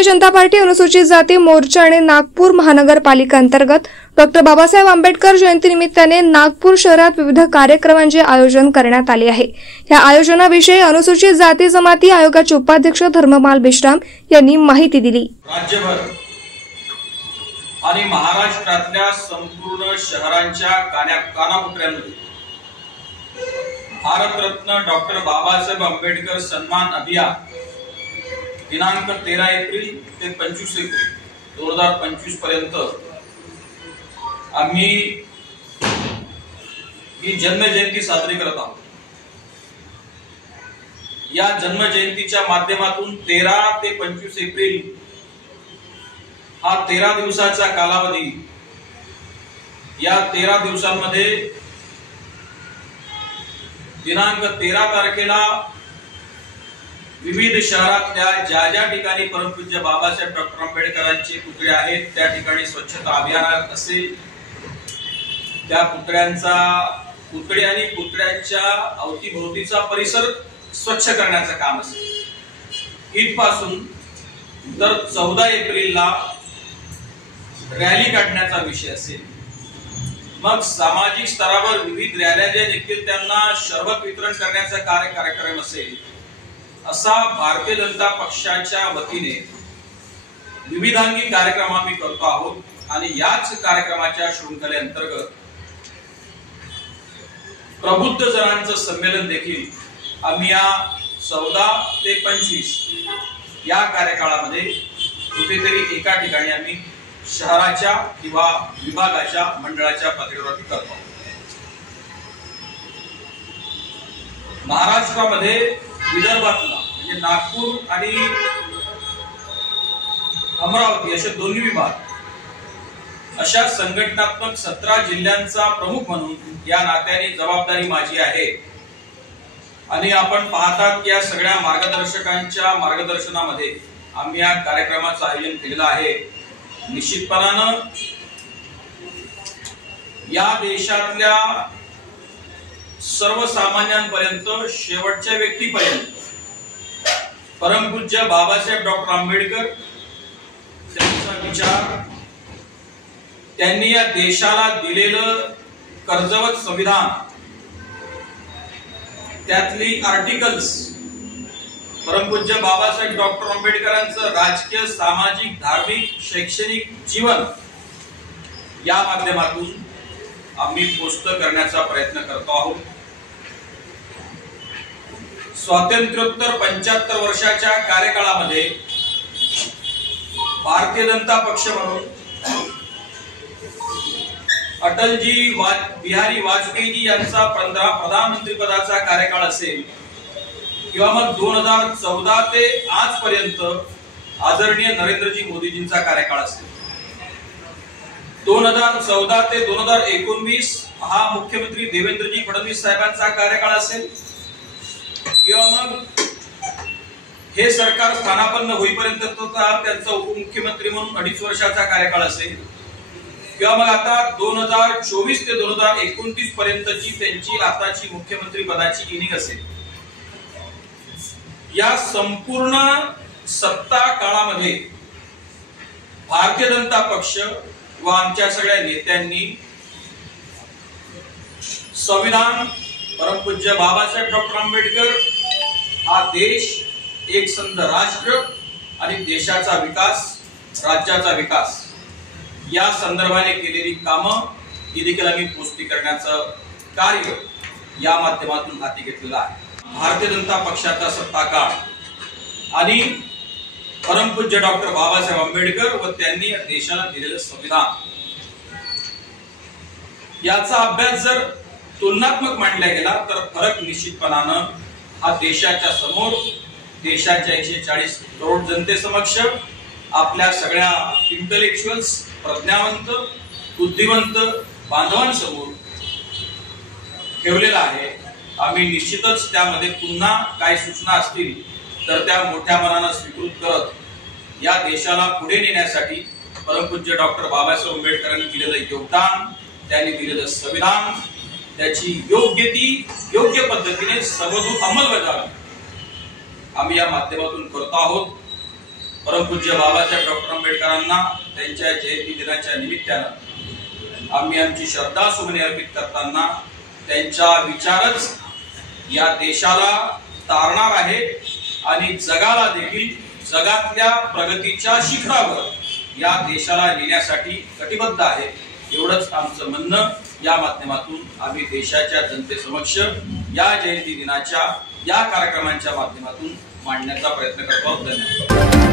Bharatiya Janata party अनुसूचित जाती मोर्चा आणि नागपूर महानगरपालिका अंतर्गत डॉक्टर बाबासाहेब आंबेडकर जयंतीनिमित्ताने नागपूर शहरात विविध कार्यक्रमांचे आयोजन करण्यात आले आहे। या आयोजनाविषयी अनुसूचित जाती जमाती आयोगाचे उपाध्यक्ष धर्मपाल बिश्राम यांनी माहिती दिली। राज्यभर आणि महाराष्ट्रातल्या संपूर्ण शहरांच्या कानाकोपऱ्यांमध्ये भारतरत्न डॉक्टर बाबासाहेब आंबेडकर सन्मान अभियान दिनांक 13 एप्रिल ते 25 एप्रिल 2025 पर्यंत आम्ही ही जन्मजयंती साजरी करत आहोत। या जन्मजयंतीच्या माध्यमातून 13 ते 25 एप्रिल हा 13 दिवसाचा कालावधी, या 13 दिवसांमध्ये दिनांक 13 तारखेला विविध शहरातल्या ज्या ठिकाणी परमपूज्य बाबासाहेब डॉक्टर आंबेडकरांचे पुतळे आहेत त्या ठिकाणी स्वच्छता अभियान असेल, त्या पुतळे आणि पुतळ्यांच्या अवतीभोवतीचा परिसर स्वच्छ करण्याचं काम असेल। इथपासून तर 14 एप्रिलला रॅली काढण्याचा विषय असेल। मग सामाजिक स्तरावर विविध रॅल्या ज्या निघतील त्यांना शरबत वितरण करण्याचा कार्यक्रम असेल। असा भारतीय जनता पक्षाच्या वतीने विविधांगी कार्यक्रम आम्ही करतो आहोत आणि याच कार्यक्रमाच्या शृंखलेअंतर्गत प्रबुद्ध जनांचं संमेलन देखील आम्ही या 14 ते 25 या कार्यकाळामध्ये कुठेतरी एका ठिकाणी आम्ही शहराच्या किंवा विभागाच्या मंडळाच्या पातळीवरती करतो। महाराष्ट्रामध्ये विदर्भातला म्हणजे नागपूर आणि अमरावती असे दोन्ही विभाग अशा संघटनात्मक 17 जिल्ह्यांचा प्रमुख म्हणून या नात्याने जबाबदारी माझी आहे आणि आपण पाहतात की या सगळ्या मार्गदर्शकांच्या मार्गदर्शनामध्ये आम्ही या कार्यक्रमाचं आयोजन केलेलं आहे। निश्चितपणानं या देशातल्या सर्वसामान्यांपर्यंत शेवटच्या व्यक्तीपर्यंत परमपूज्य बाबासाहेब डॉक्टर आंबेडकर त्यांचा विचार, त्यांनी या देशाला दिलेलं कर्जवत संविधान, त्यातली आर्टिकल्स, परमपूज्य बाबासाहेब डॉक्टर आंबेडकरांचं राजकीय, सामाजिक, धार्मिक, शैक्षणिक जीवन या माध्यमातून आम्ही पोस्ट करण्याचा प्रयत्न करतो आहोत। स्वातंत्र्योत्तर 75 वर्षाच्या कार्यकाळामध्ये भारतीय जनता पक्ष म्हणून अटलजी बिहारी वाजपेयी यांचा प्रधानमंत्री पदाचा कार्यकाळ असेल किंवा मग 2014 ते आजपर्यंत आदरणीय नरेंद्रजी मोदीजींचा कार्यकाळ असेल, 2014 ते 2019 हा मुख्यमंत्री देवेंद्रजी फडणवीस साहेबांचा कार्यकाळ असेल किंवा मग हे सरकार स्थानापन्न होईपर्यंत त्यांचा उपमुख्यमंत्री म्हणून 2.5 वर्षाचा कार्यकाळ असेल किंवा मग आता 2024 ते 2029 पर्यंतची त्यांची आताची मुख्यमंत्री पदाची इनिंग असेल। या संपूर्ण सत्ता काळामध्ये भारतीय जनता पक्ष व आमच्या सगळ्या नेत्यांनी संविधान, परमपूज्य बाबासाहेब डॉक्टर आंबेडकर, हा देश, एक संघ राष्ट्र आणि देशाचा विकास, राज्याचा विकास या संदर्भाने केलेली कामं ही देखील आम्ही पुष्टी करण्याचं कार्य या माध्यमातून हाती घेतलेलं आहे। भारतीय जनता पक्षाचा सत्ता काळ आणि परमपूज्य डॉक्टर बाबासाहेब आंबेडकर व त्यांनी देशाला दिलेलं संविधान याचा अभ्यास जर तुलनात्मक मांडला गेला तर फरक निश्चितपणानं हा देशाच्या समोर, देशाच्या 140 करोड जनतेसमक्ष, आपल्या सगळ्या इंटेलेक्च्युअल्स, प्रज्ञावंत, बुद्धिवंत बांधवांसमोर ठेवलेला आहे। आम्ही निश्चितच त्यामध्ये पुन्हा काही सूचना असतील तर त्या मोठ्या मनानं स्वीकृत करत या देशाला पुढे नेण्यासाठी परमपूज्य डॉक्टर बाबासाहेब आंबेडकरांनी दिलेलं योगदान, त्यांनी दिलेलं संविधान, त्याची योग्य पद्धतीने सर्वतोपरी अंमलबजावणी आम्ही या माध्यमातून करतो आहोत। परमपूज्य बाबासाहेब डॉक्टर आंबेडकरांना त्यांच्या जयंती दिनाच्या निमित्तानं आम्ही आमची श्रद्धासुमने अर्पित करताना त्यांचा विचारच या देशाला तारणार आहे आणि जगाला देखील जगातल्या प्रगतीच्या शिखरावर या देशाला नेण्यासाठी कटिबद्ध आहे। एवढंच आमचं म्हणणं या माध्यमातून आम्ही देशाच्या जनतेसमक्ष या जयंती दिनाच्या या कार्यक्रमांच्या माध्यमातून मांडण्याचा प्रयत्न करतो आहोत। धन्यवाद।